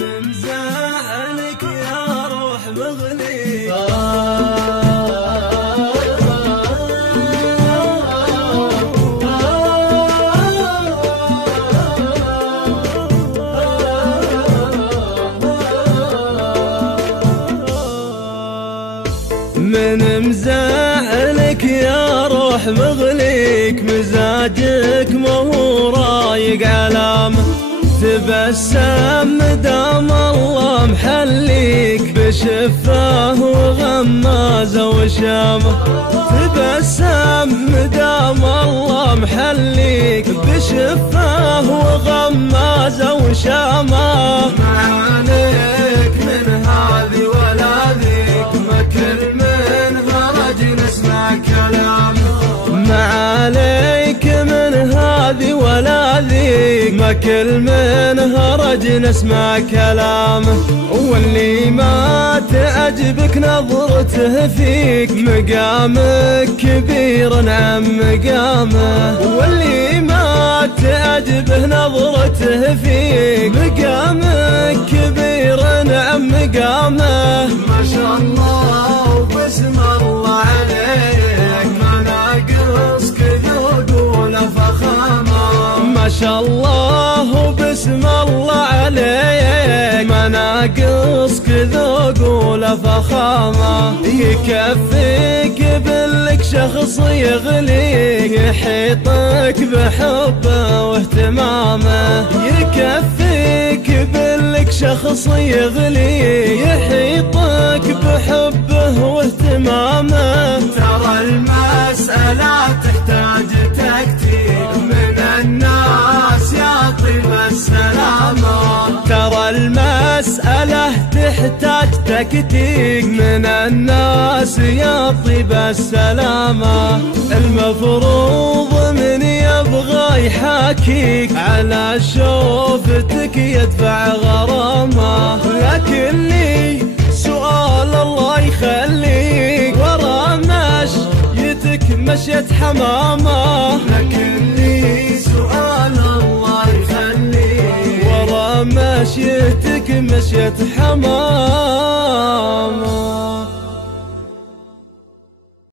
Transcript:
من مزعلك يا روح مغلي من مزعلك يا روح مغليك مزاجك ما هو رايق علامه تبسم دام الله محليك بشفاه وغمازه وشامه تبسم دام الله محليك بشفاه وغمازه وشامه معانيك من هذه ولا ذيك ما كل من هرج نسمع كلامه معاليك من هذه ولا ذيك ما كل من هرج نسمع كلامه واللي ما تعجبك نظرته فيك مقامك كبير عن مقامه واللي ما تعجبه نظرته فيك مقامك كبير عن مقامه ما شاء الله وبسم الله عليك ما ناقصك ذوق ولا فخامه ما شاء الله وبسم الله عليك ما ناقصك ذوق ولا فخامه يكفيك بلك شخص يغليك يحيطك بحبه واهتمامه يكفيك بلك شخص يغليك يحيطك بحبه واهتمامه ترى المسألة تحتاج تكتيك من الناس يا طيب السلامة ترى المسألة تحتاج تكتيك من الناس يا طيب السلامة المفروض من يبغى يحاكيك على شوفتك يدفع غرامة لكن لي سؤال الله يخليك ورا مشيتك مشيت حمامة لكن لي سؤال الله يخليك ورا مشيتك مشيت حمامة